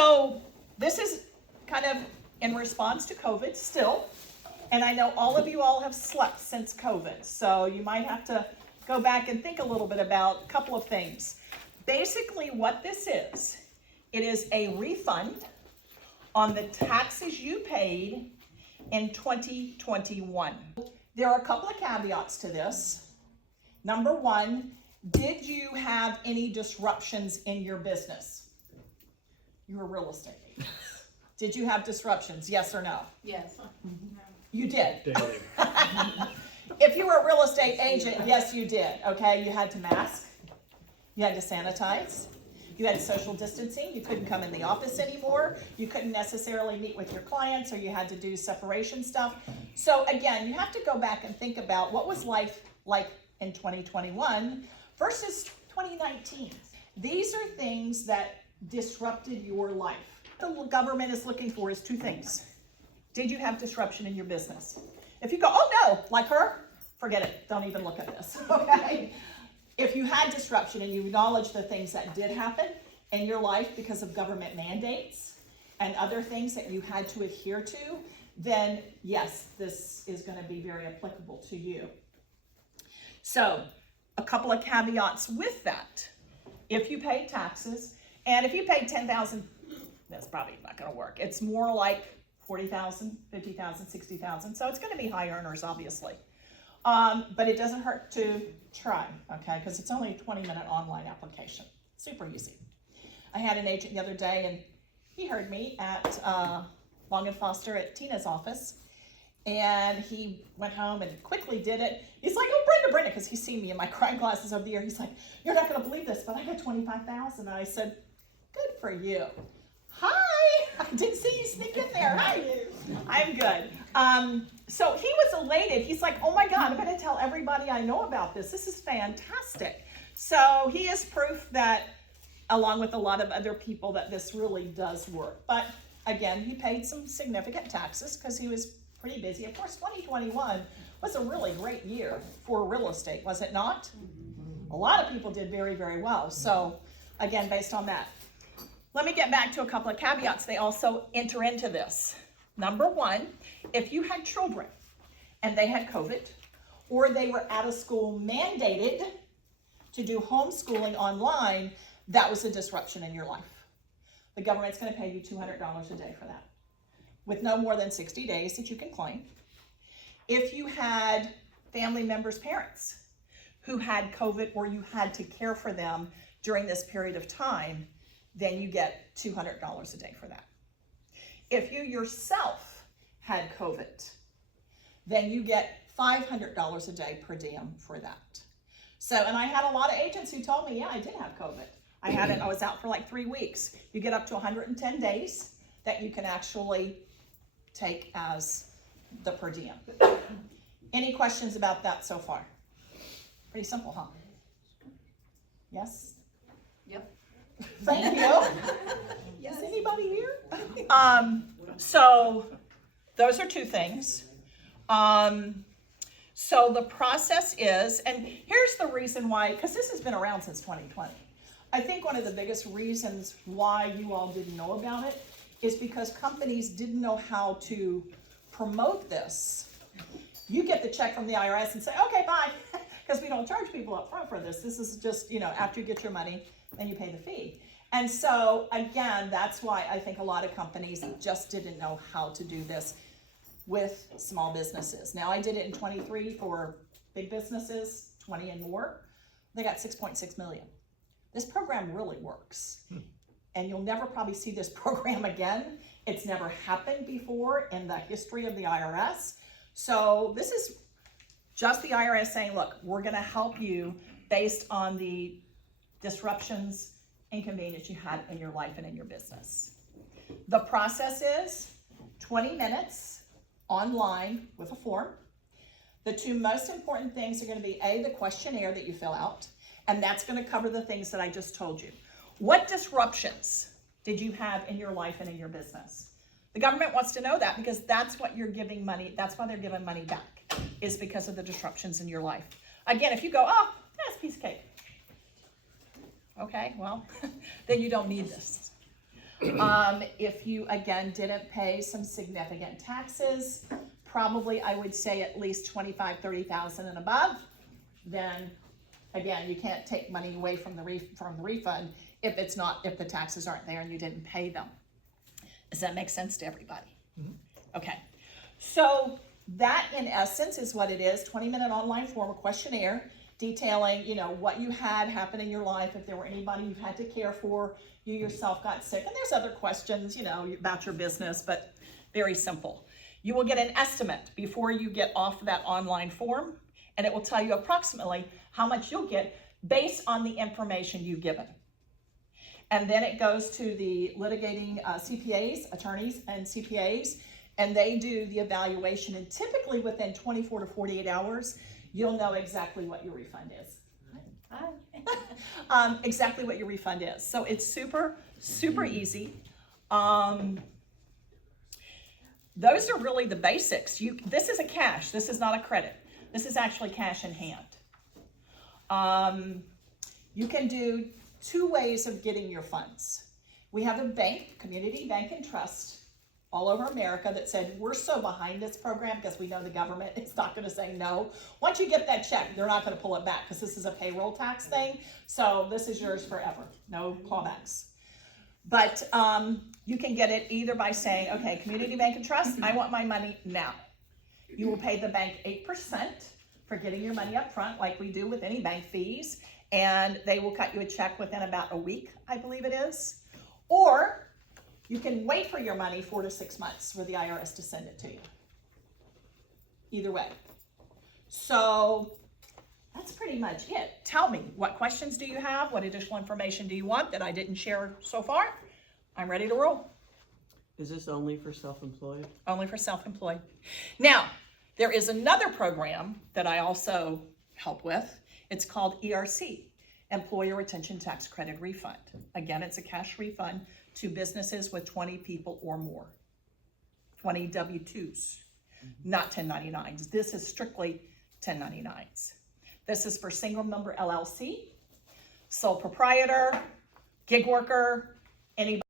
So this is kind of in response to COVID still. And I know all of you all have slept since COVID. So you might have to go back and think a little bit about a couple of things. Basically what this is, it is a refund on the taxes you paid in 2021. There are a couple of caveats to this. Number one, did you have any disruptions in your business? You're a real estate agent. Did you have disruptions, yes or no? Yes. You did. If you were a real estate agent, yes, you did. Okay, you had to mask, you had to sanitize, you had social distancing, you couldn't come in the office anymore, you couldn't necessarily meet with your clients, or you had to do separation stuff. So again, you have to go back and think about what was life like in 2021 versus 2019. These are things that disrupted your life. What the government is looking for is two things. Did you have disruption in your business? If you go, oh no, like her, forget it. Don't even look at this, okay? If you had disruption and you acknowledge the things that did happen in your life because of government mandates and other things that you had to adhere to, then yes, this is going to be very applicable to you. So a couple of caveats with that. If you paid taxes, and if you paid $10,000, that's probably not going to work. It's more like $40,000, $50,000, $60,000. So it's going to be high earners, obviously. But it doesn't hurt to try, okay? Because it's only a 20-minute online application. Super easy. I had an agent the other day, and he heard me at Long & Foster at Tina's office. And he went home and quickly did it. He's like, oh, Brenda, because he's seen me in my crime classes over the year. He's like, you're not going to believe this, but I got $25,000. And I said, good for you. Hi, I didn't see you sneak in there. Hi, I'm good. So he was elated. He's like, oh my God, I'm going to tell everybody I know about this. This is fantastic. So he is proof that, along with a lot of other people, that this really does work. But again, he paid some significant taxes because he was pretty busy. Of course, 2021 was a really great year for real estate, was it not? A lot of people did very, very well. So again, based on that. Let me get back to a couple of caveats. They also enter into this. Number one, if you had children and they had COVID, or they were out of school mandated to do homeschooling online, that was a disruption in your life. The government's going to pay you $200 a day for that, with no more than 60 days that you can claim. If you had family members' parents who had COVID, or you had to care for them during this period of time, then you get $200 a day for that. If you yourself had COVID, then you get $500 a day per diem for that. So, and I had a lot of agents who told me, yeah, I did have COVID. I was out for like 3 weeks. You get up to 110 days that you can actually take as the per diem. Any questions about that so far? Pretty simple, huh? Yes? Yep. Thank you. Yes, anybody here? So those are two things. So the process is, and here's the reason why, because this has been around since 2020. I think one of the biggest reasons why you all didn't know about it is because companies didn't know how to promote this. You get the check from the IRS and say, okay, bye, because we don't charge people up front for this. This is just, after you get your money, then you pay the fee. And so, again, that's why I think a lot of companies just didn't know how to do this with small businesses. Now, I did it in 23 for big businesses, 20 and more. They got 6.6 million. This program really works. And you'll never probably see this program again. It's never happened before in the history of the IRS. So this is just the IRS saying, look, we're going to help you based on the disruptions, inconvenience you had in your life and in your business. The process is 20 minutes online with a form. The two most important things are going to be A, the questionnaire that you fill out, and that's going to cover the things that I just told you. What disruptions did you have in your life and in your business? The government wants to know that because that's what you're giving money, that's why they're giving money back, is because of the disruptions in your life. Again, if you go, oh, that's a piece of cake. Okay, well, then you don't need this. If you, again, didn't pay some significant taxes, probably I would say at least 25, 30,000 and above, then again, you can't take money away from the refund if the taxes aren't there and you didn't pay them. Does that make sense to everybody? Mm-hmm. Okay. So that in essence is what it is. 20-minute online form, a questionnaire detailing, what you had happen in your life, if there were anybody you had to care for, you yourself got sick, and there's other questions, about your business, but very simple. You will get an estimate before you get off that online form, and it will tell you approximately how much you'll get based on the information you've given. And then it goes to the litigating CPAs, attorneys and CPAs, and they do the evaluation, and typically within 24 to 48 hours, you'll know exactly what your refund is. Exactly what your refund is. So it's super, super easy. Those are really the basics. This is a cash. This is not a credit. This is actually cash in hand. You can do two ways of getting your funds. We have a bank, Community Bank and Trust, all over America that said, we're so behind this program because we know the government is not going to say no. Once you get that check, they're not going to pull it back because this is a payroll tax thing. So this is yours forever. No clawbacks. But you can get it either by saying, okay, Community Bank and Trust, I want my money now. You will pay the bank 8% for getting your money up front, like we do with any bank fees. And they will cut you a check within about a week, I believe it is. Or you can wait for your money 4 to 6 months for the IRS to send it to you. Either way. So that's pretty much it. Tell me, what questions do you have? What additional information do you want that I didn't share so far? I'm ready to roll. Is this only for self-employed? Only for self-employed. Now, there is another program that I also help with. It's called ERC, Employer Retention Tax Credit Refund. Again, it's a cash refund to businesses with 20 people or more. 20 W-2s, not 1099s. This is strictly 1099s. This is for single member LLC, sole proprietor, gig worker, anybody.